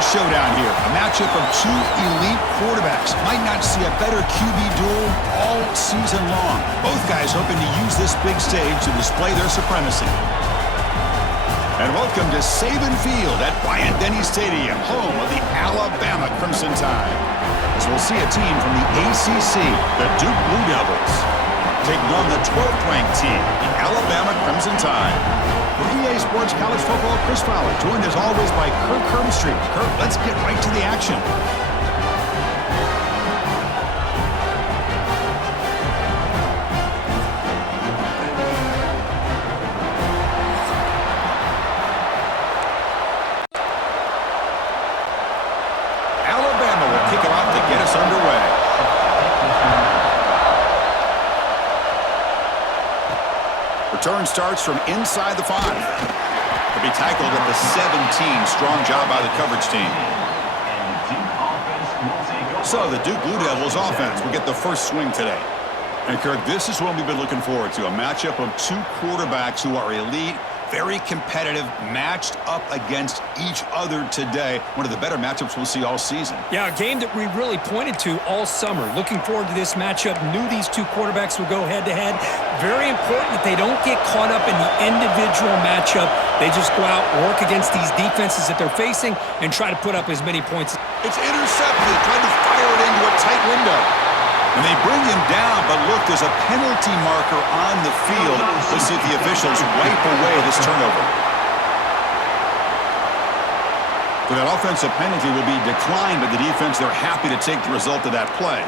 big showdown here. A matchup of two elite quarterbacks. Might not see a better QB duel all season long. Both guys hoping to use this big stage to display their supremacy. And welcome to Saban Field at Bryant-Denny Stadium, home of the Alabama Crimson Tide. As we'll see a team from the ACC, the Duke Blue Devils, taking on the 12th-ranked team, the Alabama Crimson Tide. For EA Sports College Football, Chris Fowler, joined as always by Kirk Herbstreit. Kirk, let's get right to the action. Alabama will kick it off to get us underway. Return starts from inside the 5. To be tackled at the 17. Strong job by the coverage team. So the Duke Blue Devils offense will get the first swing today. And Kirk, this is what we've been looking forward to. A matchup of two quarterbacks who are elite, very competitive, matched up against each other today. One of the better matchups we'll see all season. Yeah, a game that we really pointed to all summer. Looking forward to this matchup. Knew these two quarterbacks would go head-to-head. Very important that they don't get caught up in the individual matchup. They just go out, work against these defenses that they're facing, and try to put up as many points. It's intercepted, trying to fire it into a tight window. And they bring him down, but look, there's a penalty marker on the field. Let's see if the officials wipe away this turnover. So that offensive penalty will be declined by the defense. They're happy to take the result of that play.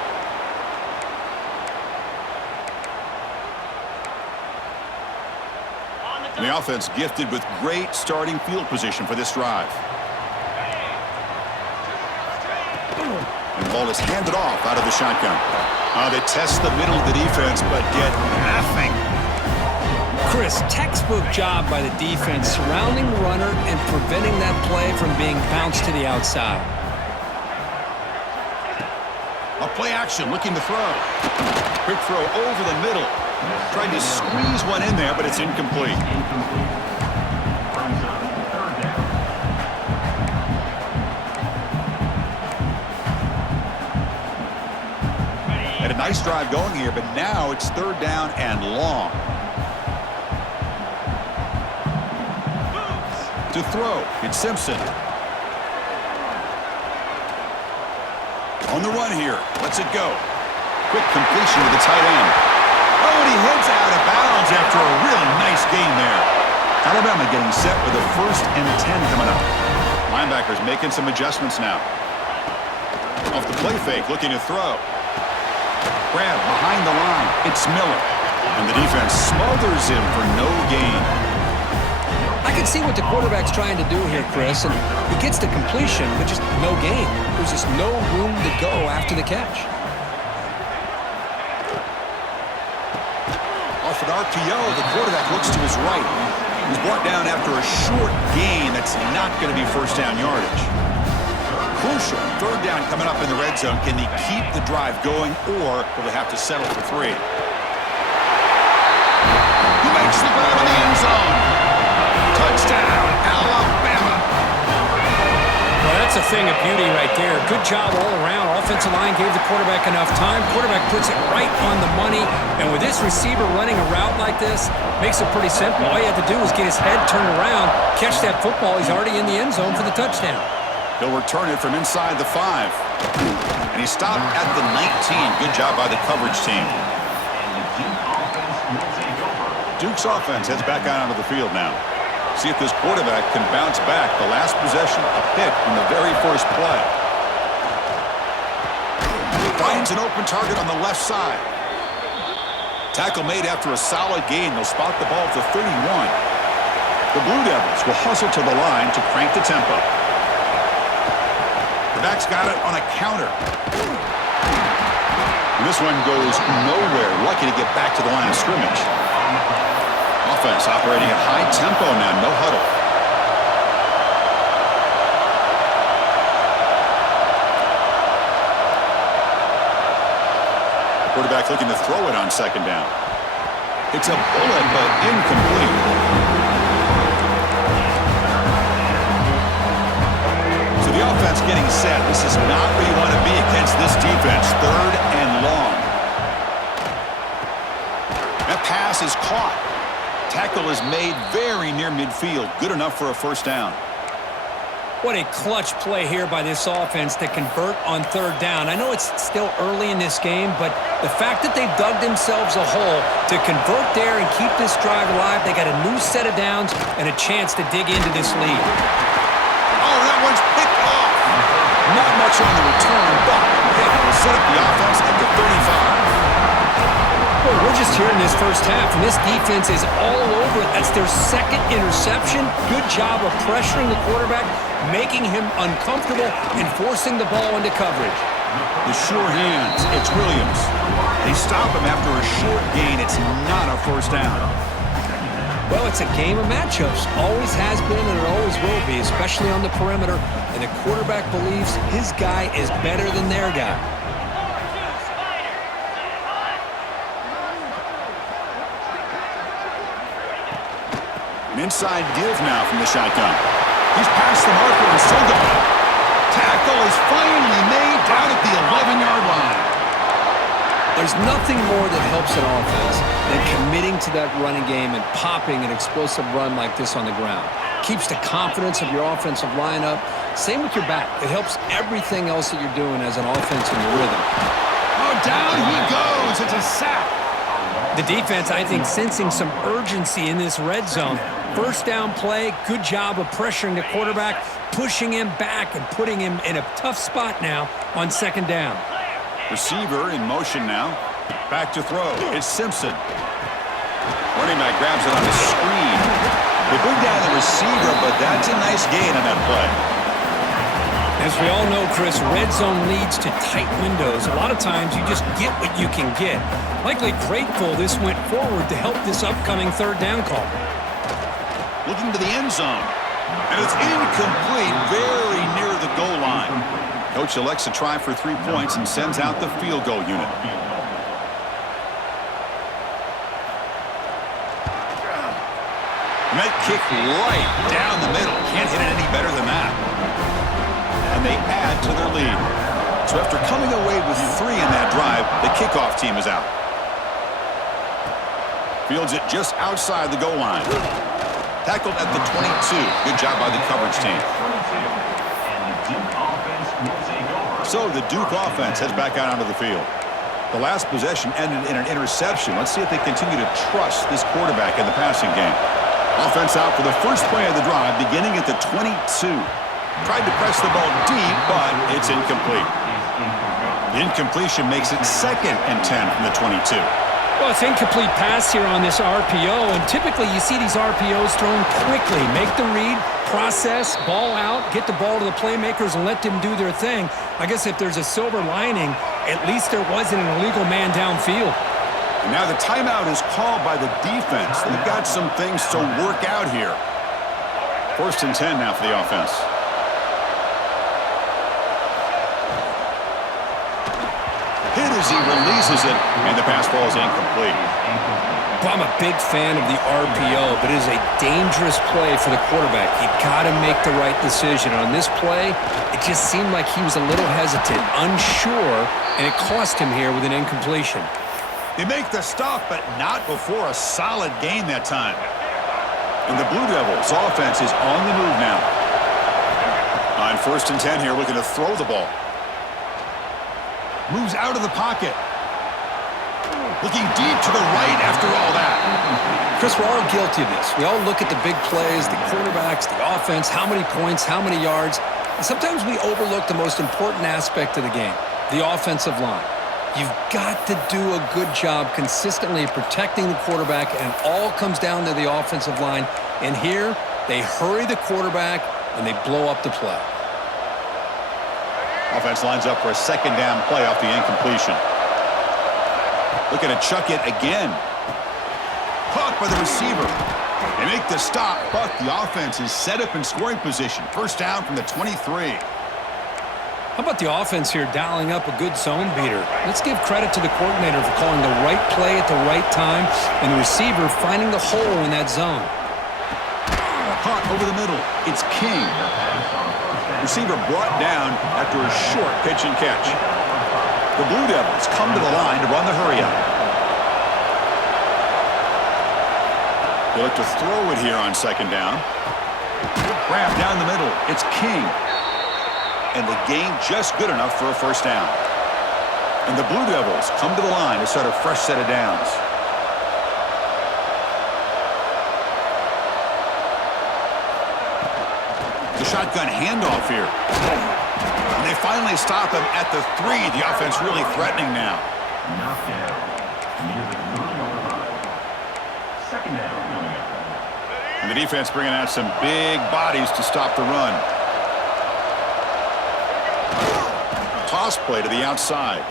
And the offense gifted with great starting field position for this drive. And the ball is handed off out of the shotgun. They test the middle of the defense, but get nothing. Chris, textbook job by the defense surrounding the runner and preventing that play from being bounced to the outside. A play action, looking to throw. Quick throw over the middle. Tried to squeeze one in there, but it's incomplete. Had a nice drive going here, but now it's third down and long. To throw, it's Simpson. On the run here, lets it go. Quick completion to the tight end. Oh, and he heads out of bounds after a really nice gain there. Alabama getting set with a 1st and 10 coming up. Linebackers making some adjustments now. Off the play fake, looking to throw. Grab behind the line. It's Miller. And the defense smothers him for no gain. I can see what the quarterback's trying to do here, Chris, and he gets the completion, but just no gain. There's just no room to go after the catch. Off an RPO, the quarterback looks to his right. He's brought down after a short gain that's not going to be first down yardage. Crucial. Third down coming up in the red zone. Can they keep the drive going, or will they have to settle for 3? Who makes the grab in the end zone? Touchdown, Alabama. Well, that's a thing of beauty right there. Good job all around. Offensive line gave the quarterback enough time. Quarterback puts it right on the money. And with this receiver running a route like this, makes it pretty simple. All you have to do is get his head turned around, catch that football. He's already in the end zone for the touchdown. He'll return it from inside the 5. And he stopped at the 19. Good job by the coverage team. Duke's offense heads back out onto the field now. See if this quarterback can bounce back. The last possession, a pick in the very first play. Finds an open target on the left side. Tackle made after a solid gain. They'll spot the ball at the 31. The Blue Devils will hustle to the line to crank the tempo. The back's got it on a counter. And this one goes nowhere. Lucky to get back to the line of scrimmage. Offense operating at high tempo now. No huddle. Quarterback looking to throw it on second down. It's a bullet, but incomplete. So the offense This is not where you want to be against this defense. 3rd and long. That pass is caught. Tackle is made very near midfield. Good enough for a first down. What a clutch play here by this offense to convert on 3rd down. I know it's still early in this game, but the fact that they've dug themselves a hole to convert there and keep this drive alive, they got a new set of downs and a chance to dig into this lead. Oh, that one's picked off. Not much on the return, but hey, will set up the offense at the 35. Well, we're just here in this first half, and this defense is all over it. That's their 2nd interception. Good job of pressuring the quarterback, making him uncomfortable, and forcing the ball into coverage. The sure hands, it's Williams. They stop him after a short gain. It's not a first down. Well, it's a game of matchups. Always has been, and it always will be, especially on the perimeter. And the quarterback believes his guy is better than their guy. An inside give now from the shotgun. He's past the marker and still going. Tackle is finally made down at the 11-yard line. There's nothing more that helps an offense than committing to that running game and popping an explosive run like this on the ground. Keeps the confidence of your offensive line up. Same with your back. It helps everything else that you're doing as an offense in your rhythm. Oh, down he goes. It's a sack. The defense, I think, sensing some urgency in this red zone. First down play, good job of pressuring the quarterback, pushing him back and putting him in a tough spot now on 2nd down. Receiver in motion now. Back to throw. It's Simpson. Running back grabs it on the screen. They bring down the receiver, but that's a nice gain on that play. As we all know, Chris, red zone leads to tight windows. A lot of times you just get what you can get. Likely grateful this went forward to help this upcoming 3rd down call. Looking to the end zone. And it's incomplete, very near the goal line. Coach elects to try for 3 points and sends out the field goal unit. And that kick right down the middle. Can't hit it any better than that. And they add to their lead. So after coming away with 3 in that drive, the kickoff team is out. Fields it just outside the goal line. Tackled at the 22. Good job by the coverage team. So the Duke offense heads back out onto the field. The last possession ended in an interception. Let's see if they continue to trust this quarterback in the passing game. Offense out for the first play of the drive, beginning at the 22. Tried to press the ball deep, but it's incomplete. The incompletion makes it 2nd and 10 from the 22. Well, it's incomplete pass here on this RPO, and typically you see these RPOs thrown quickly. Make the read, process, ball out, get the ball to the playmakers and let them do their thing. I guess if there's a silver lining, at least there wasn't an illegal man downfield. And now the timeout is called by the defense. They've got some things to work out here. 1st and 10 now for the offense. Hit as he releases it, and the pass ball is incomplete. Well, I'm a big fan of the RPO, but it is a dangerous play for the quarterback. You got to make the right decision. On this play, it just seemed like he was a little hesitant, unsure, and it cost him here with an incompletion. They make the stop, but not before a solid gain that time. And the Blue Devils offense is on the move now. On 1st and 10 here, looking to throw the ball. Moves out of the pocket. Looking deep to the right after all that. Chris, we're all guilty of this. We all look at the big plays, the quarterbacks, the offense, how many points, how many yards. And sometimes we overlook the most important aspect of the game, the offensive line. You've got to do a good job consistently protecting the quarterback, and it all comes down to the offensive line. And here, they hurry the quarterback, and they blow up the play. Offense lines up for a 2nd down play off the incompletion. Looking to chuck it again. Caught by the receiver. They make the stop, but the offense is set up in scoring position. 1st down from the 23. How about the offense here dialing up a good zone beater? Let's give credit to the coordinator for calling the right play at the right time and the receiver finding the hole in that zone. Caught over the middle. It's King. Receiver brought down after a short pitch and catch. The Blue Devils come to the line to run the hurry-up. They look to throw it here on second down. Grab down the middle. It's King. And the gain just good enough for a first down. And the Blue Devils come to the line to start a fresh set of downs. The shotgun handoff here. And they finally stop him at the 3. The offense really threatening now. And the defense bringing out some big bodies to stop the run. Toss play to the outside.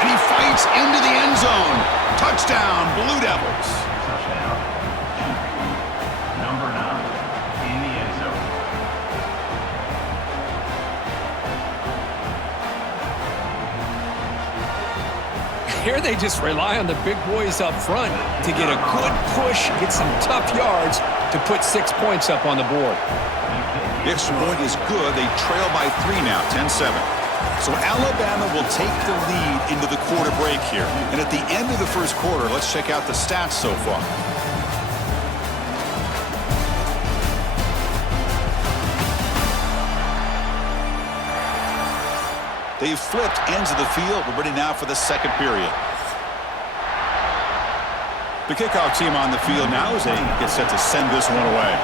And he fights into the end zone. Touchdown, Blue Devils. Number 9 in the end zone. Here they just rely on the big boys up front to get a good push, get some tough yards to put 6 points up on the board. The extra point is good. They trail by 3 now, 10-7. So Alabama will take the lead into the quarter break here. And at the end of the first quarter, let's check out the stats so far. They've flipped ends of the field. We're ready now for the second period. The kickoff team on the field now as they get set to send this one away.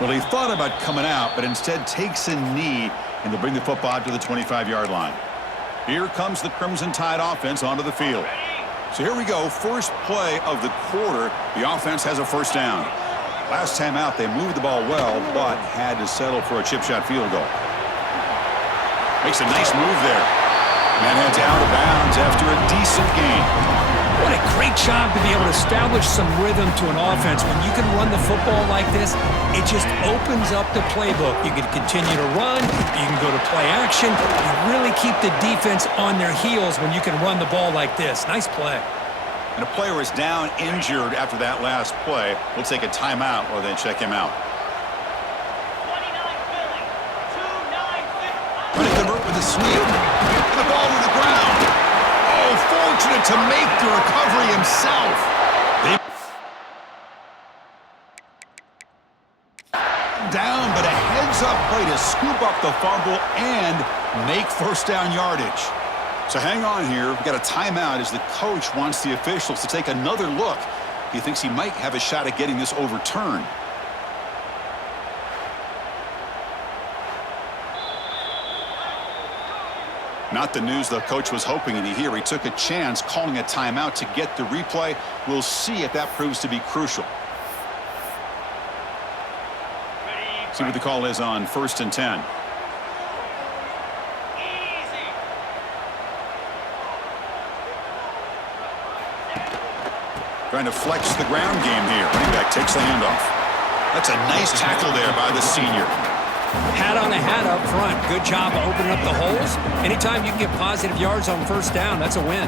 Well, he thought about coming out, but instead takes a knee, and they'll bring the football out to the 25-yard line. Here comes the Crimson Tide offense onto the field. So here we go, first play of the quarter. The offense has a first down. Last time out, they moved the ball well, but had to settle for a chip shot field goal. Makes a nice move there. And heads out of bounds after a decent gain. What a great job to be able to establish some rhythm to an offense. When you can run the football like this, it just opens up the playbook. You can continue to run. You can go to play action. You really keep the defense on their heels when you can run the ball like this. Nice play. And a player is down injured after that last play. We'll take a timeout or then check him out. 29-50. Trying to convert with a sweep. And the ball to the ground. Oh, fortunate to make the recovery himself. Down, but a heads-up play to scoop up the fumble and make first down yardage. So hang on here. We've got a timeout as the coach wants the officials to take another look. He thinks he might have a shot at getting this overturned. Not the news the coach was hoping to hear. He took a chance calling a timeout to get the replay. We'll see if that proves to be crucial. See what the call is on 1st and 10. Trying to flex the ground game here. Running back takes the handoff. That's a nice tackle there by the senior. Hat on a hat up front. Good job opening up the holes. Anytime you can get positive yards on first down, that's a win.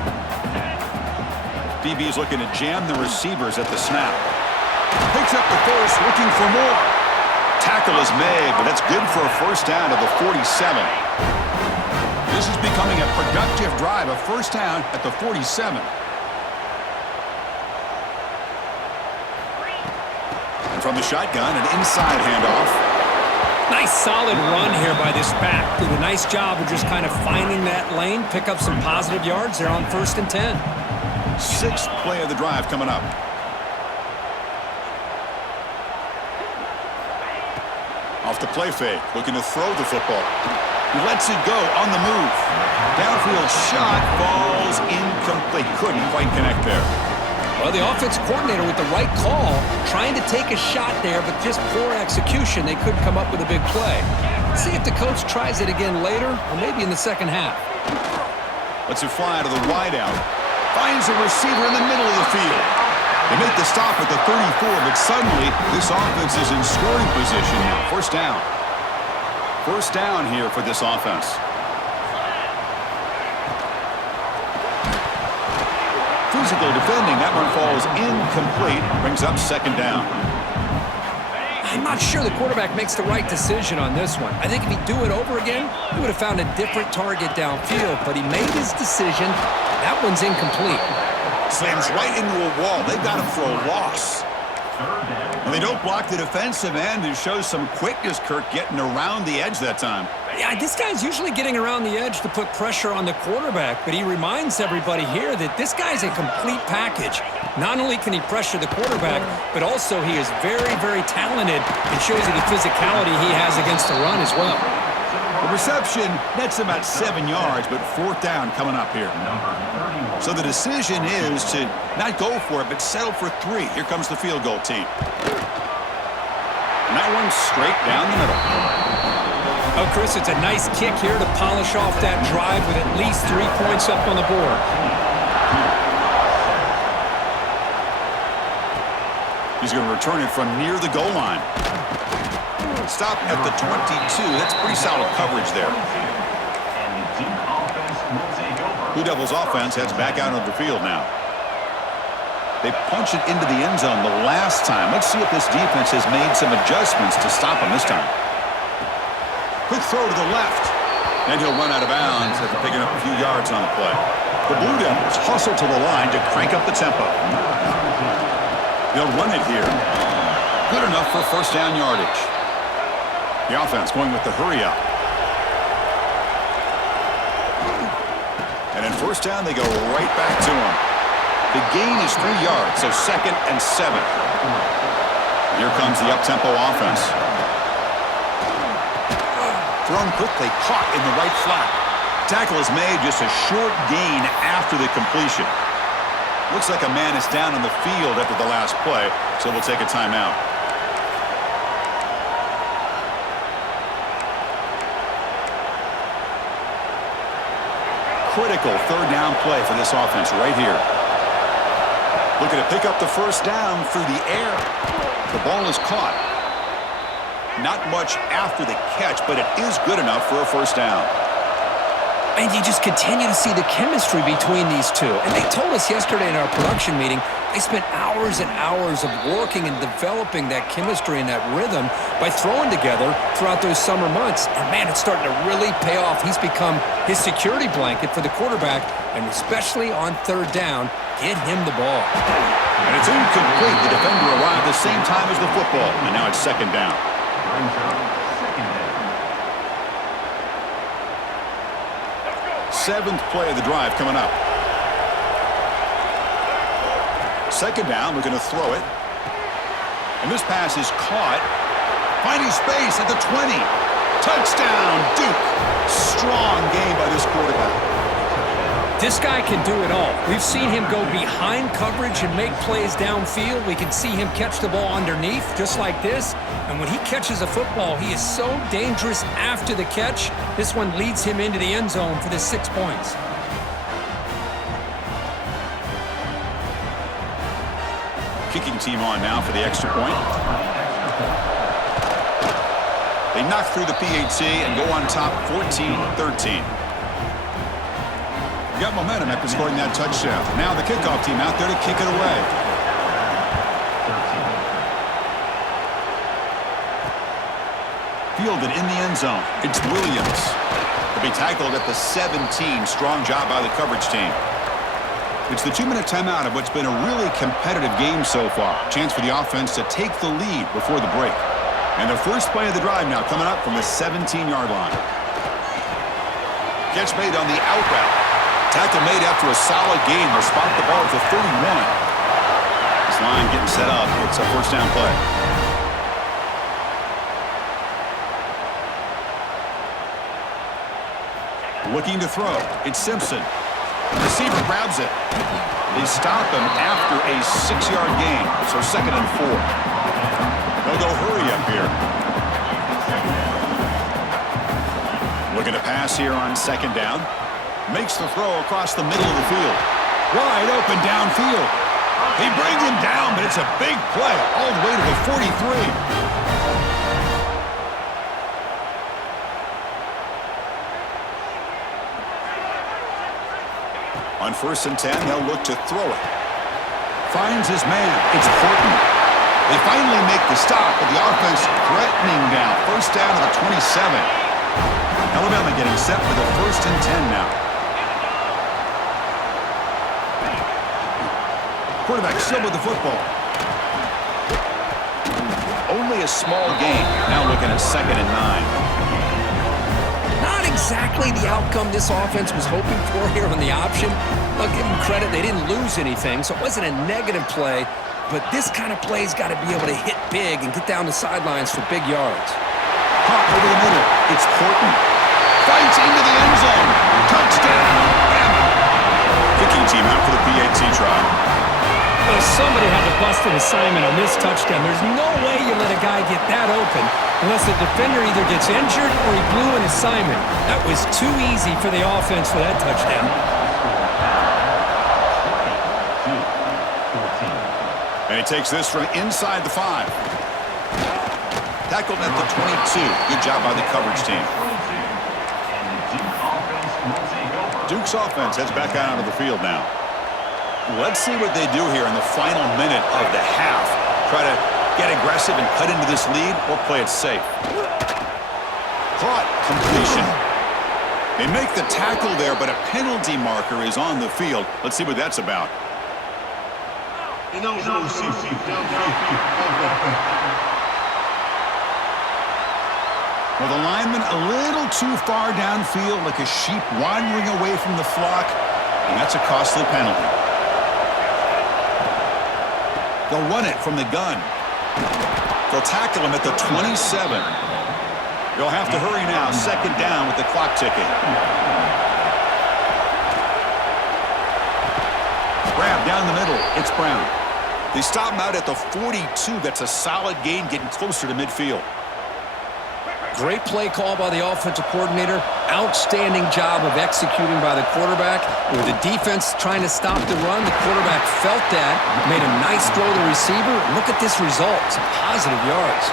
DB's looking to jam the receivers at the snap. Picks up the first, looking for more. Tackle is made, but that's good for a first down to the 47. This is becoming a productive drive, a first down at the 47. And from the shotgun, an inside handoff. Nice solid run here by this back. Did a nice job of just kind of finding that lane, pick up some positive yards there on 1st and 10. 6th play of the drive coming up. Off the play fake, looking to throw the football. He lets it go on the move. Downfield shot falls incomplete. Couldn't quite connect there. Well, the offense coordinator with the right call, trying to take a shot there, but just poor execution. They couldn't come up with a big play. Let's see if the coach tries it again later, or maybe in the second half. Lets it fly to the wideout. Finds a receiver in the middle of the field. They make the stop at the 34, but suddenly this offense is in scoring position now. First down. First down here for this offense. physical defending. That one falls incomplete. Brings up second down. I'm not sure the quarterback makes the right decision on this one. I think if he'd do it over again, he would have found a different target downfield, but he made his decision. That one's incomplete. Slams right into a wall. They've got him for a loss. Well, they don't block the defensive end. It shows some quickness, Kirk, getting around the edge that time. Yeah, this guy's usually getting around the edge to put pressure on the quarterback, but he reminds everybody here that this guy's a complete package. Not only can he pressure the quarterback, but also he is very, very talented and shows you the physicality he has against the run as well. The reception, that's about 7 yards, but fourth down coming up here. So the decision is to not go for it, but settle for 3. Here comes the field goal team. And that one's straight down the middle. Oh, Chris, it's a nice kick here to polish off that drive with at least 3 points up on the board. He's going to return it from near the goal line. Stop at the 22. That's pretty solid coverage there. Blue Devils offense heads back out of the field now. They punch it into the end zone the last time. Let's see if this defense has made some adjustments to stop him this time. Quick throw to the left. And he'll run out of bounds after picking up a few yards on the play. The Blue Devils hustle to the line to crank up the tempo. They'll run it here. Good enough for first down yardage. The offense going with the hurry up. And in first down, they go right back to him. The gain is 3 yards, so 2nd and 7. Here comes the up-tempo offense. Thrown quickly, caught in the right flat. Tackle is made, just a short gain after the completion. Looks like a man is down on the field after the last play, so we'll take a timeout. Critical third down play for this offense right here. Looking to pick up the first down through the air. The ball is caught. Not much after the catch, but it is good enough for a first down. And you just continue to see the chemistry between these two. And they told us yesterday in our production meeting, they spent hours and hours of working and developing that chemistry and that rhythm by throwing together throughout those summer months. And, man, it's starting to really pay off. He's become his security blanket for the quarterback, and especially on third down, get him the ball. And it's incomplete. The defender arrived the same time as the football, and now it's second down. Seventh play of the drive coming up. Second down, we're going to throw it. And this pass is caught. Finding space at the 20. Touchdown, Duke. Strong game by this quarterback. This guy can do it all. We've seen him go behind coverage and make plays downfield. We can see him catch the ball underneath, just like this. And when he catches a football, he is so dangerous after the catch. This one leads him into the end zone for the 6 points. Kicking team on now for the extra point. They knock through the PAT and go on top 14-13. Got momentum after scoring that touchdown. Now the kickoff team out there to kick it away. Fielded in the end zone. It's Williams. He'll be tackled at the 17. Strong job by the coverage team. It's the 2-minute timeout of what's been a really competitive game so far. Chance for the offense to take the lead before the break. And the first play of the drive now coming up from the 17-yard line. Catch made on the out route. Tackle made after a solid gain. They'll spot the ball at the 31. This line getting set up. It's a first down play. Looking to throw. It's Simpson. The receiver grabs it. They stop him after a 6-yard gain. So 2nd and 4. They'll go hurry up here. Looking to pass here on 2nd down. Makes the throw across the middle of the field. Wide open downfield. They bring him down, but it's a big play all the way to the 43. On 1st and 10, they'll look to throw it. Finds his man. It's Horton. They finally make the stop, but the offense threatening down. 1st down to the 27. Alabama getting set for the 1st and 10 now. Quarterback still with the football. Only a small gain. Now looking at 2nd and 9. Not exactly the outcome this offense was hoping for here on the option. I'll give them credit. They didn't lose anything, so it wasn't a negative play. But this kind of play's got to be able to hit big and get down the sidelines for big yards. Caught over the middle. It's Horton. Fights into the end zone. Touchdown, Alabama. Kicking team out for the PAT trial. Well, somebody had to bust an assignment on this touchdown. There's no way you let a guy get that open unless the defender either gets injured or he blew an assignment. That was too easy for the offense for that touchdown. And he takes this from inside the 5. Tackled at the 22. Good job by the coverage team. Duke's offense heads back out onto the field now. Let's see what they do here in the final minute of the half. Try to get aggressive and cut into this lead or play it safe. Caught. Completion. They make the tackle there, but a penalty marker is on the field. Let's see what that's about. Well, the lineman a little too far downfield, like a sheep wandering away from the flock, and that's a costly penalty. They'll run it from the gun. They'll tackle him at the 27. They'll have to hurry now. 2nd down with the clock ticking. Grab down the middle. It's Brown. They stop him out at the 42. That's a solid gain, getting closer to midfield. Great play call by the offensive coordinator. Outstanding job of executing by the quarterback. With the defense trying to stop the run, the quarterback felt that, made a nice throw to the receiver. Look at this result. Some positive yards.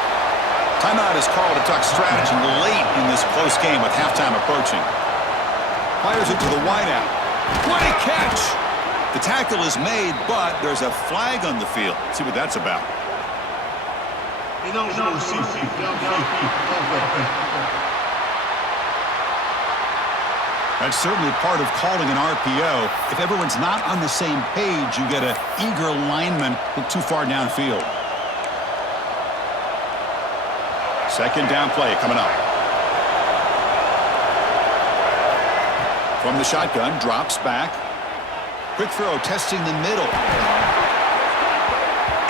Timeout is called to talk strategy late in this close game with halftime approaching. Fires it to the wideout. What a catch! The tackle is made, but there's a flag on the field. Let's see what that's about. That's certainly part of calling an RPO. If everyone's not on the same page, you get an eager lineman look too far downfield. 2nd down play coming up. From the shotgun, drops back. Quick throw, testing the middle.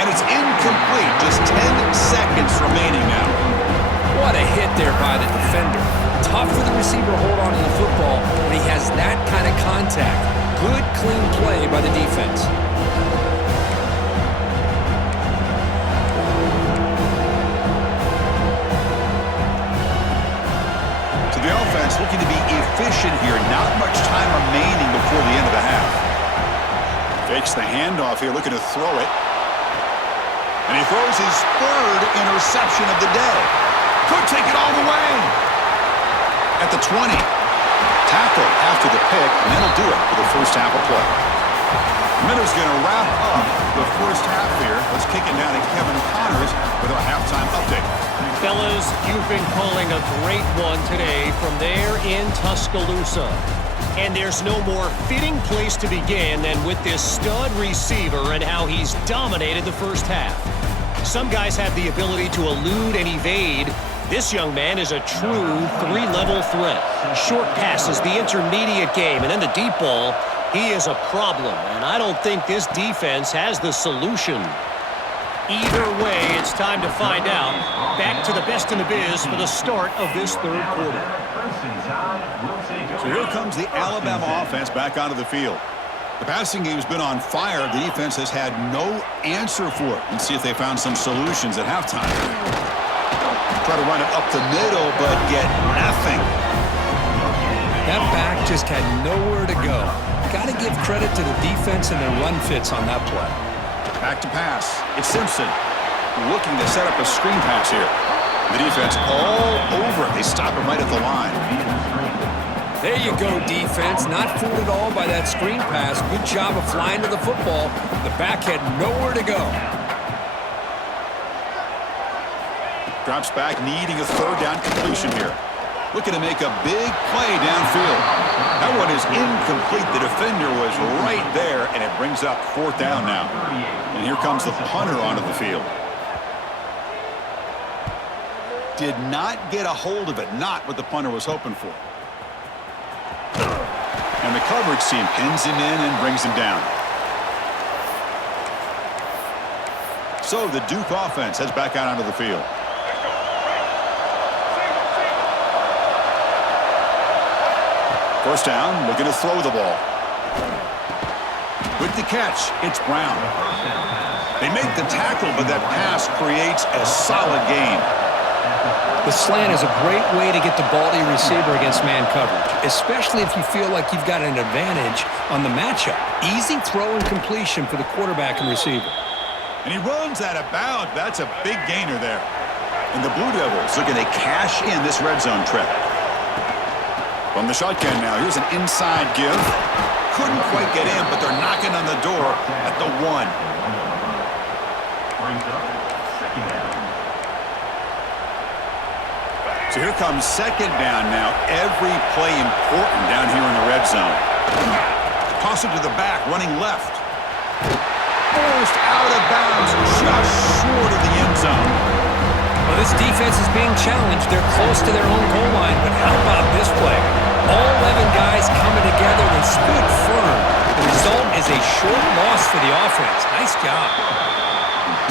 And it's incomplete. Just 10 seconds remaining now. What a hit there by the defender. Tough for the receiver to hold on to the football when he has that kind of contact. Good, clean play by the defense. So the offense looking to be efficient here. Not much time remaining before the end of the half. Fakes the handoff here, looking to throw it. And he throws his 3rd interception of the day. Could take it all the way. At the 20. Tackle after the pick, and that'll do it for the first half of play. Miller's going to wrap up the first half here. Let's kick it down to Kevin Connors with our halftime update. Fellas, you've been calling a great one today from there in Tuscaloosa. And there's no more fitting place to begin than with this stud receiver and how he's dominated the first half. Some guys have the ability to elude and evade. This young man is a true 3-level threat. Short passes, the intermediate game, and then the deep ball. He is a problem, and I don't think this defense has the solution. Either way, it's time to find out. Back to the best in the biz for the start of this 3rd quarter. So here comes the Alabama offense back onto the field. The passing game's been on fire. The defense has had no answer for it. Let's see if they found some solutions at halftime. Try to run it up the middle, but get nothing. That back just had nowhere to go. Got to give credit to the defense and their run fits on that play. Back to pass. It's Simpson looking to set up a screen pass here. The defense all over it. They stop him right at the line. There you go, defense. Not fooled at all by that screen pass. Good job of flying to the football. The back had nowhere to go. Drops back, needing a third down completion here. Looking to make a big play downfield. That one is incomplete. The defender was right there, and it brings up fourth down now. And here comes the punter onto the field. Did not get a hold of it. Not what the punter was hoping for. And the coverage team pins him in and brings him down. So the Duke offense heads back out onto the field. First down, looking to throw the ball. With the catch, it's Brown. They make the tackle, but that pass creates a solid gain. The slant is a great way to get the ball to your receiver against man coverage, especially if you feel like you've got an advantage on the matchup. Easy throw and completion for the quarterback and receiver. And he runs out of bounds. That's a big gainer there. And the Blue Devils looking to cash in this red zone trip. From the shotgun now, here's an inside give. Couldn't quite get in, but they're knocking on the door at the 1. So here comes second down now. Every play important down here in the red zone. Toss it to the back, running left. Forced out of bounds, just short of the end zone. Well, this defense is being challenged. They're close to their own goal line, but how about this play? All 11 guys coming together. They stood firm. The result is a short loss for the offense. Nice job.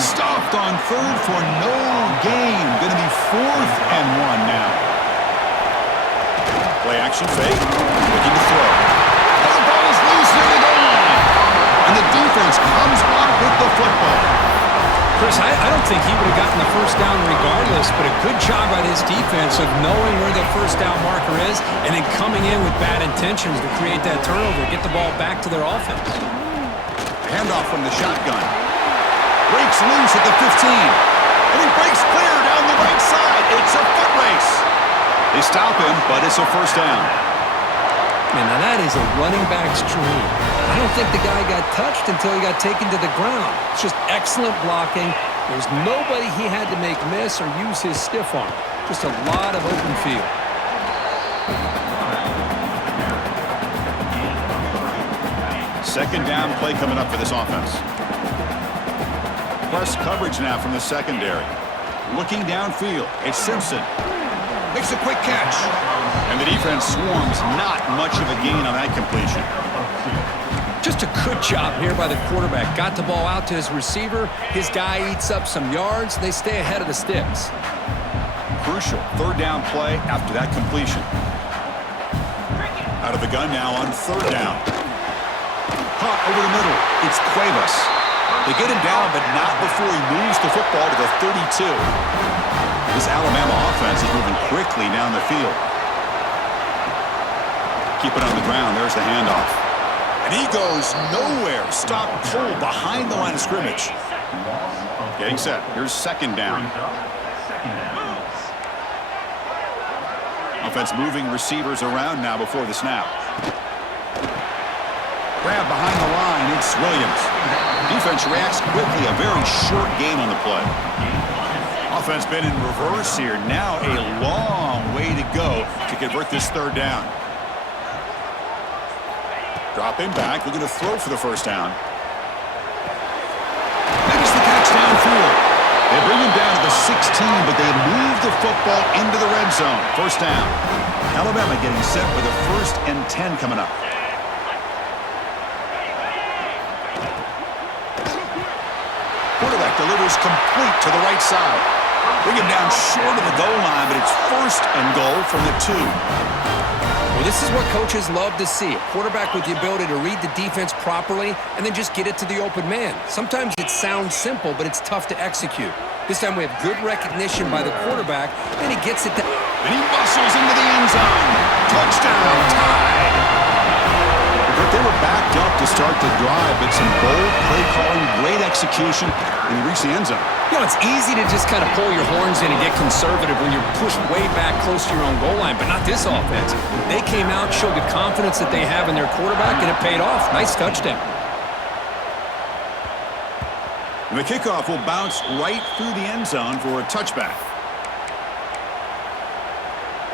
Stopped on third for no gain. Going to be 4th and 1 now. Play action fake. Looking to throw. And the ball is loose near the goal line. And the defense comes up with the football. Chris, I don't think he would have gotten the first down regardless, but a good job by his defense of knowing where the first down marker is and then coming in with bad intentions to create that turnover, get the ball back to their offense. Handoff from the shotgun. Breaks loose at the 15. And he breaks clear down the right side. It's a foot race. They stop him, but it's a first down. Man, now that is a running back's dream. I don't think the guy got touched until he got taken to the ground. It's just excellent blocking. There's nobody he had to make miss or use his stiff arm. Just a lot of open field. Second down play coming up for this offense. Press coverage now from the secondary. Looking downfield, it's Simpson. Makes a quick catch. And the defense swarms. Not much of a gain on that completion. Just a good job here by the quarterback. Got the ball out to his receiver. His guy eats up some yards. They stay ahead of the sticks. Crucial third down play after that completion. Out of the gun now on third down. Caught over the middle. It's Cuevas. They get him down, but not before he moves the football to the 32. This Alabama offense is moving quickly down the field. Keep it on the ground. There's the handoff. And he goes nowhere. Stop cold behind the line of scrimmage. Getting set. Here's second down. Offense moving receivers around now before the snap. Grab behind the line. It's Williams. Defense reacts quickly. A very short gain on the play. Offense been in reverse here. Now a long way to go to convert this third down. Drop him back. Looking to throw for the first down. Makes the catch downfield. They bring him down to the 16, but they move the football into the red zone. First down. Alabama getting set for the 1st and 10 coming up. Quarterback delivers complete to the right side. Bring him down short of the goal line, but it's 1st and goal from the 2. Well, this is what coaches love to see. A quarterback with the ability to read the defense properly and then just get it to the open man. Sometimes it sounds simple, but it's tough to execute. This time we have good recognition by the quarterback, and he gets it down. And he bustles into the end zone. Touchdown, tied. But they were backed up to start the drive, but some bold play calling, great execution, and he reached the end zone. You know, it's easy to just kind of pull your horns in and get conservative when you're pushed way back close to your own goal line, but not this offense. They came out, showed the confidence that they have in their quarterback, and it paid off. Nice touchdown. And the kickoff will bounce right through the end zone for a touchback.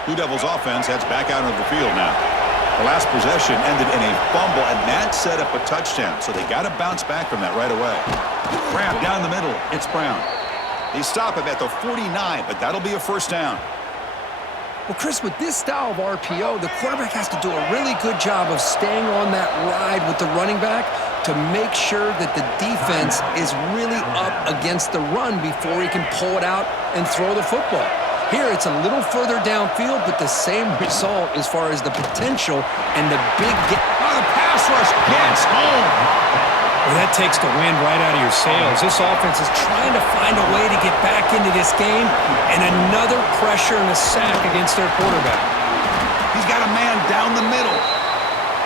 Blue Devils offense heads back out of the field now. The last possession ended in a fumble, and that set up a touchdown, so they got to bounce back from that right away. Grab down the middle. It's Brown. They stop him at the 49, but that'll be a first down. Well, Chris, with this style of RPO, the quarterback has to do a really good job of staying on that ride with the running back to make sure that the defense is really up against the run before he can pull it out and throw the football. Here, it's a little further downfield, but the same result as far as the potential and the big get. Oh, the pass rush gets home. Well, that takes the wind right out of your sails. This offense is trying to find a way to get back into this game, and another pressure and a sack against their quarterback. He's got a man down the middle.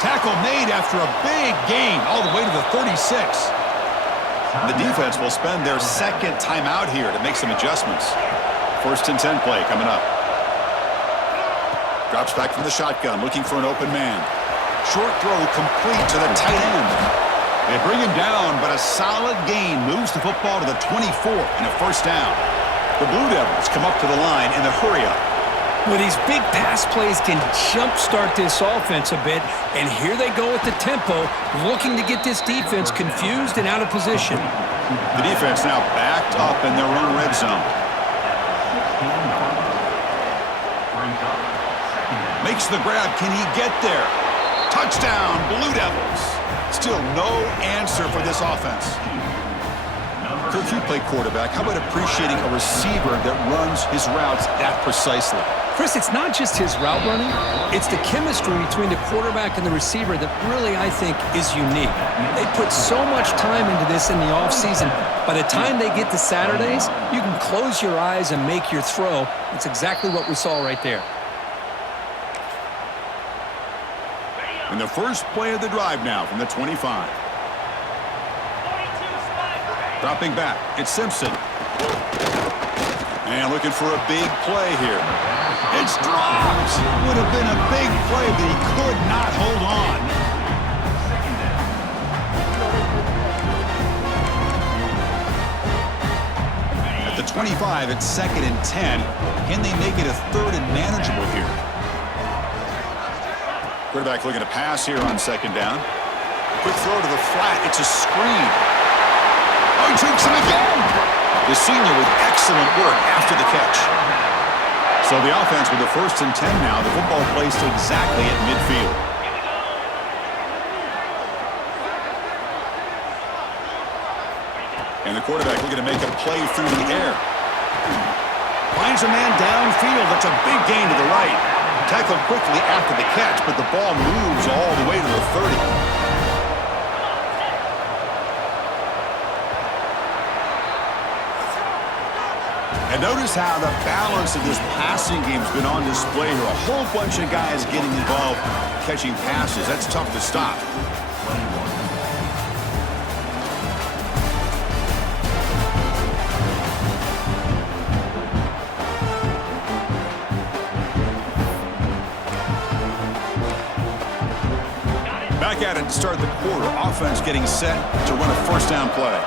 Tackle made after a big gain all the way to the 36. The defense will spend their second timeout here to make some adjustments. First and 10 play coming up. Drops back from the shotgun, looking for an open man. Short throw complete to the tight end. They bring him down, but a solid gain moves the football to the 24 and a first down. The Blue Devils come up to the line in the hurry-up. Well, these big pass plays can jumpstart this offense a bit, and here they go with the tempo, looking to get this defense confused and out of position. The defense now backed up in their own red zone. Makes the grab. Can he get there? Touchdown, Blue Devils. Still no answer for this offense. Coach, you play quarterback. How about appreciating a receiver that runs his routes that precisely? Chris, it's not just his route running. It's the chemistry between the quarterback and the receiver that really, I think, is unique. They put so much time into this in the offseason. By the time they get to Saturdays, you can close your eyes and make your throw. It's exactly what we saw right there. And the first play of the drive now from the 25. Dropping back, it's Simpson. And looking for a big play here. It's dropped. Would have been a big play, but he could not hold on. At the 25, it's 2nd and 10. Can they make it a 3rd and manageable here? Quarterback looking to pass here on 2nd down. Quick throw to the flat. It's a screen. Oh, he takes him again. The senior with excellent work after the catch. So the offense with the 1st and 10 now. The football placed exactly at midfield. And the quarterback looking to make a play through the air. Finds a man downfield. That's a big gain to the right. Tackled quickly after the catch, but the ball moves all the way to the 30. And notice how the balance of this passing game has been on display here. A whole bunch of guys getting involved catching passes. That's tough to stop. Back at it to start the quarter. Offense getting set to run a first down play.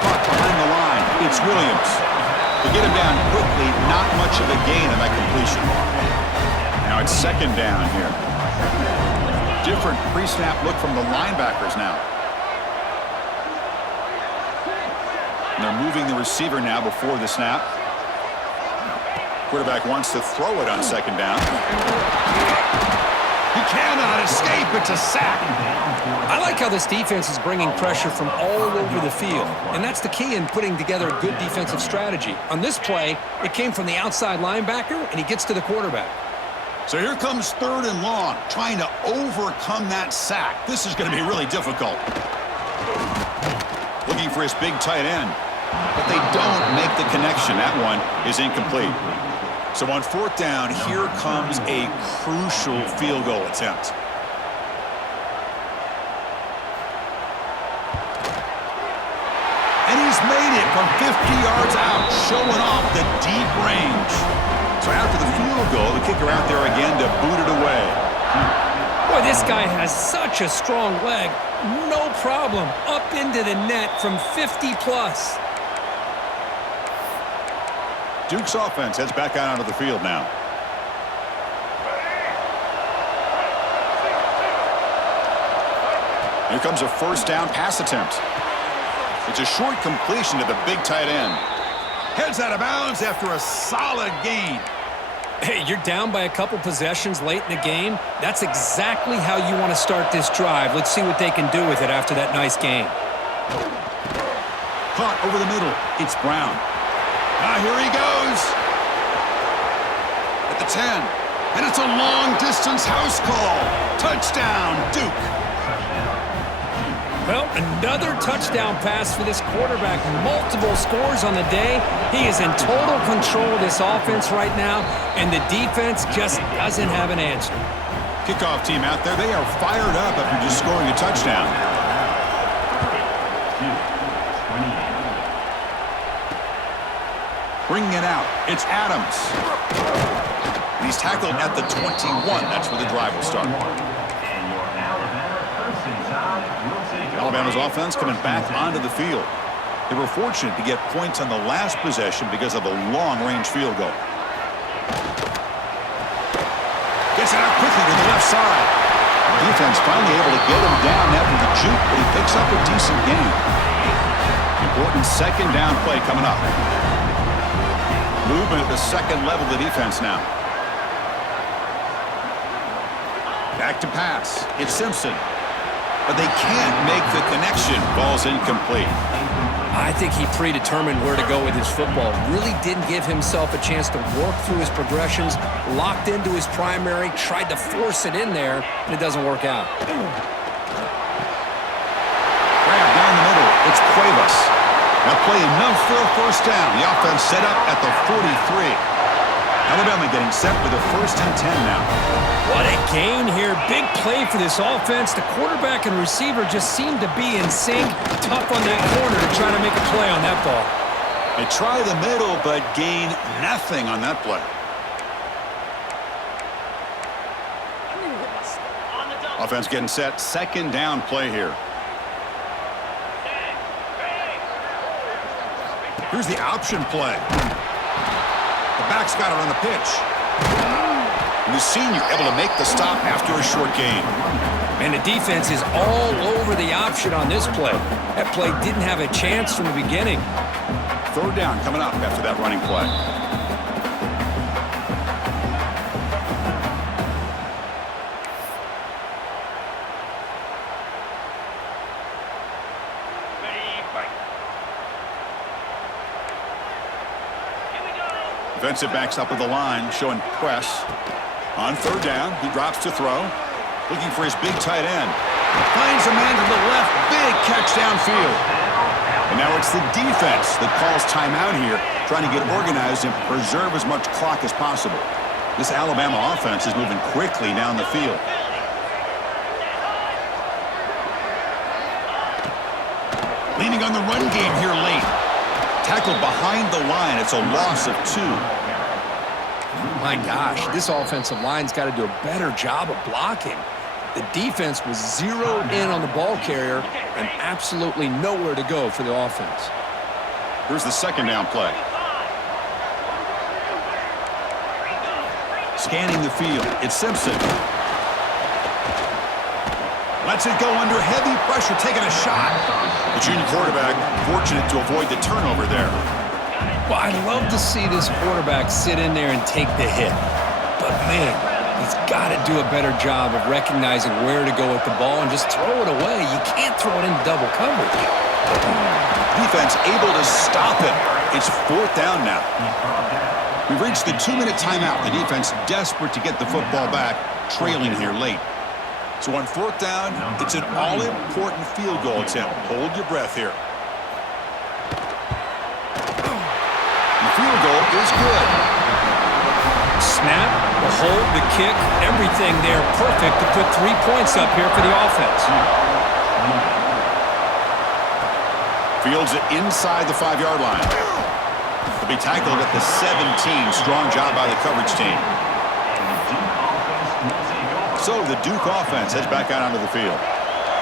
Caught behind the line. It's Williams. To get him down quickly, not much of a gain on that completion. Now it's 2nd down here. Different pre-snap look from the linebackers now. And they're moving the receiver now before the snap. Quarterback wants to throw it on 2nd down. He cannot escape. It's a sack. I like how this defense is bringing pressure from all over the field, and that's the key in putting together a good defensive strategy. On this play, it came from the outside linebacker, and he gets to the quarterback. So here comes 3rd and long, trying to overcome that sack. This is going to be really difficult. Looking for his big tight end. But they don't make the connection. That one is incomplete. So on fourth down, here comes a crucial field goal attempt. And he's made it from 50 yards out, showing off the deep range. So after the field goal, the kicker out there again to boot it away. Boy, this guy has such a strong leg. No problem. Up into the net from 50 plus. Duke's offense heads back out onto the field now. Here comes a first down pass attempt. It's a short completion to the big tight end. Heads out of bounds after a solid gain. Hey, you're down by a couple possessions late in the game. That's exactly how you want to start this drive. Let's see what they can do with it after that nice game. Caught over the middle. It's Brown. Here he goes. At the 10. And it's a long-distance house call. Touchdown, Duke. Well, another touchdown pass for this quarterback. Multiple scores on the day. He is in total control of this offense right now, and the defense just doesn't have an answer. Kickoff team out there, they are fired up after just scoring a touchdown. Bringing it out, it's Adams. He's tackled at the 21. That's where the drive will start. Alabama's offense coming back onto the field. They were fortunate to get points on the last possession because of a long-range field goal. Gets it out quickly to the left side. Defense finally able to get him down after the juke, but he picks up a decent gain. Important second down play coming up. Movement at the second level of the defense now. Back to pass. It's Simpson. But they can't make the connection. Ball's incomplete. I think he predetermined where to go with his football. Really didn't give himself a chance to work through his progressions. Locked into his primary, tried to force it in there, and it doesn't work out. Grab down the middle. It's Cuevas. Now play enough for a first down. The offense set up at the 43. Alabama getting set for the 1st and 10 now. What a gain here. Big play for this offense. The quarterback and receiver just seem to be in sync. Tough on that corner to try to make a play on that ball. They try the middle, but gain nothing on that play. Offense getting set. Second down play here. Here's the option play. The back's got it on the pitch. And the senior able to make the stop after a short gain. And the defense is all over the option on this play. That play didn't have a chance from the beginning. Third down coming up after that running play. Defensive backs up with the line, showing press. On third down, he drops to throw. Looking for his big tight end. Finds a man to the left. Big catch downfield. And now it's the defense that calls timeout here, trying to get organized and preserve as much clock as possible. This Alabama offense is moving quickly down the field. Leaning on the run game here late. Tackled behind the line. It's a loss of 2. My gosh, this offensive line's got to do a better job of blocking. The defense was zeroed in on the ball carrier and absolutely nowhere to go for the offense. Here's the second down play. Scanning the field, it's Simpson. Lets it go under heavy pressure, taking a shot. The junior quarterback fortunate to avoid the turnover there. Well, I'd love to see this quarterback sit in there and take the hit. But, man, he's got to do a better job of recognizing where to go with the ball and just throw it away. You can't throw it into double coverage. Defense able to stop him. It's fourth down now. We've reached the 2-minute timeout. The defense desperate to get the football back, trailing here late. So on fourth down, it's an all-important field goal attempt. Hold your breath here. The field goal is good. snap, the hold, the kick, everything there perfect to put 3 points up here for the offense. Fields it inside the 5-yard line. He'll be tackled at the 17. Strong job by the coverage team. So the Duke offense heads back out onto the field.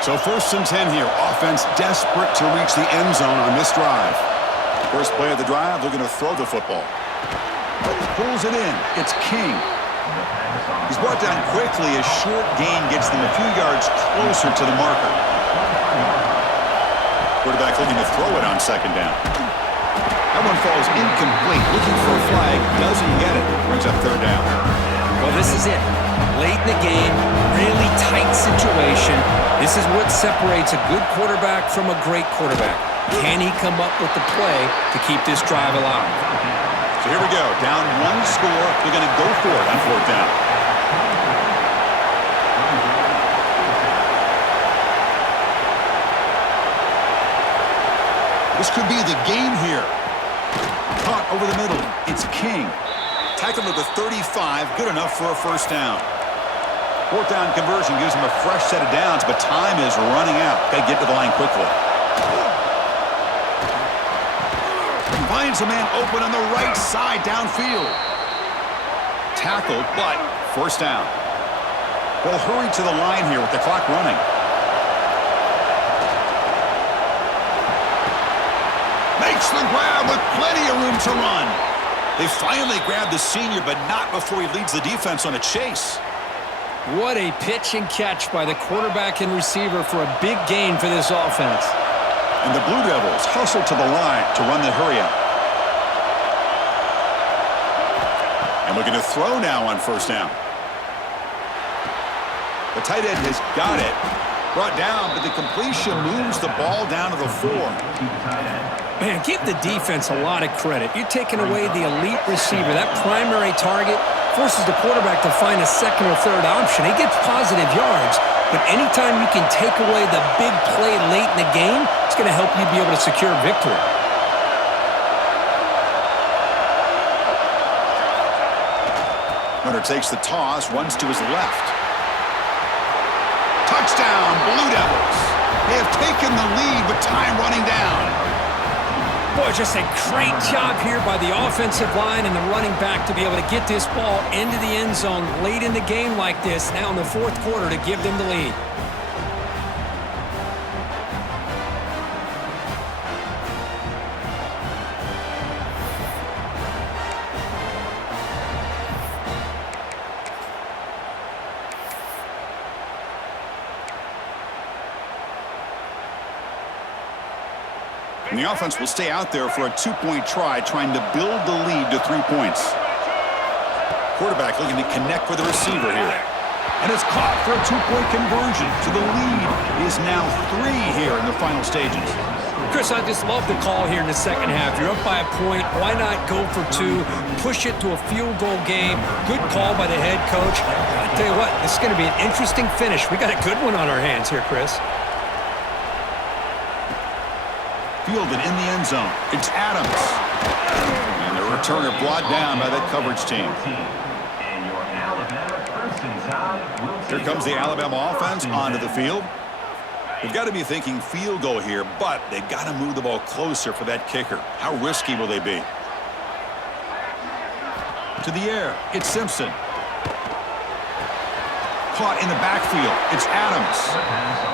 So 1st and 10 here. Offense desperate to reach the end zone on this drive. First play of the drive, looking to throw the football. Pulls it in. It's King. He's brought down quickly. A short gain gets them a few yards closer to the marker. Quarterback looking to throw it on 2nd down. That one falls incomplete. Looking for a flag. Doesn't get it. Brings up 3rd down. Well, this is it. Late in the game, really tight situation. This is what separates a good quarterback from a great quarterback. Can he come up with the play to keep this drive alive? So here we go. Down 1 score. They're going to go for it on 4th down. This could be the game here. Caught over the middle. It's King. Tackled at the 35. Good enough for a 1st down. 4th down conversion gives him a fresh set of downs, but time is running out. Got to get to the line quickly. Finds a man open on the right side downfield. Tackled, but 1st down. They'll hurry to the line here with the clock running. Makes the grab with plenty of room to run. They finally grabbed the senior, but not before he leads the defense on a chase. What a pitch and catch by the quarterback and receiver for a big gain for this offense. And the Blue Devils hustle to the line to run the hurry up. And looking to throw now on 1st down. The tight end has got it. Brought down, but the completion moves the ball down to the 4. Man, give the defense a lot of credit. You're taking away the elite receiver. That primary target forces the quarterback to find a 2nd or 3rd option. He gets positive yards, but anytime you can take away the big play late in the game, it's going to help you be able to secure victory. Hunter takes the toss, runs to his left. Touchdown, Blue Devils. They have taken the lead with time running down. Boy, just a great job here by the offensive line and the running back to be able to get this ball into the end zone late in the game like this, now in the 4th quarter, to give them the lead. And the offense will stay out there for a 2-point try, trying to build the lead to 3 points. Quarterback looking to connect with the receiver here. And it's caught for a 2-point conversion. So the lead is now 3 here in the final stages. Chris, I just love the call here in the 2nd half. You're up by a point. Why not go for 2, push it to a field goal game? Good call by the head coach. I'll tell you what, this is going to be an interesting finish. We got a good one on our hands here, Chris. Fielded in the end zone. It's Adams. And the returner brought down by the coverage team. Here comes the Alabama offense onto the field. They've got to be thinking field goal here, but they've got to move the ball closer for that kicker. How risky will they be? To the air. It's Simpson. Caught in the backfield. It's Adams.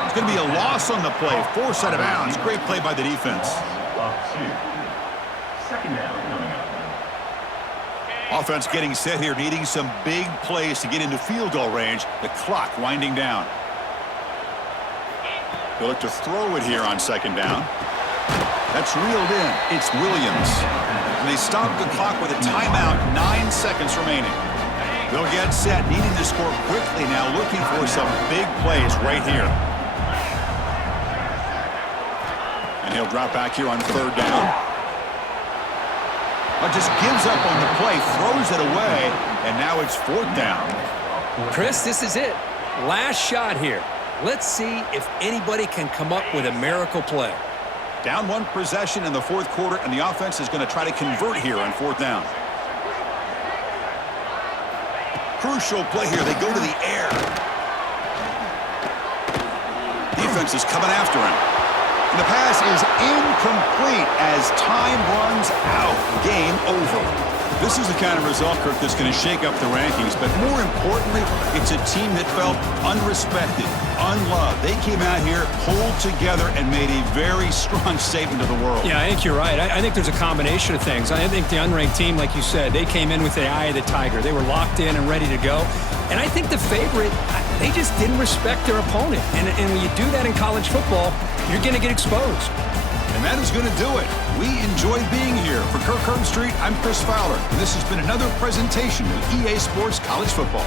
It's going to be a loss on the play. Forced out of bounds. Great play by the defense. Offense getting set here, needing some big plays to get into field goal range. The clock winding down. They'll look to throw it here on 2nd down. That's reeled in. It's Williams. And they stop the clock with a timeout. 9 seconds remaining. They'll get set, needing to score quickly now, looking for some big plays right here. And he'll drop back here on 3rd down. But just gives up on the play, throws it away, and now it's 4th down. Chris, this is it. Last shot here. Let's see if anybody can come up with a miracle play. Down 1 possession in the 4th quarter, and the offense is going to try to convert here on 4th down. Crucial play here. They go to the air. Defense is coming after him. And the pass is incomplete as time runs out. Game over. This is the kind of result, Kirk, that's going to shake up the rankings. But more importantly, it's a team that felt unrespected, unloved. They came out here, pulled together, and made a very strong statement to the world. Yeah, I think you're right. I think there's a combination of things. I think the unranked team, like you said, they came in with the eye of the tiger. They were locked in and ready to go. And I think the favorite, they just didn't respect their opponent. And when you do that in college football, you're going to get exposed. And that is going to do it. We enjoyed being here. For Kirk Herbstreit, I'm Chris Fowler. And this has been another presentation of EA Sports College Football.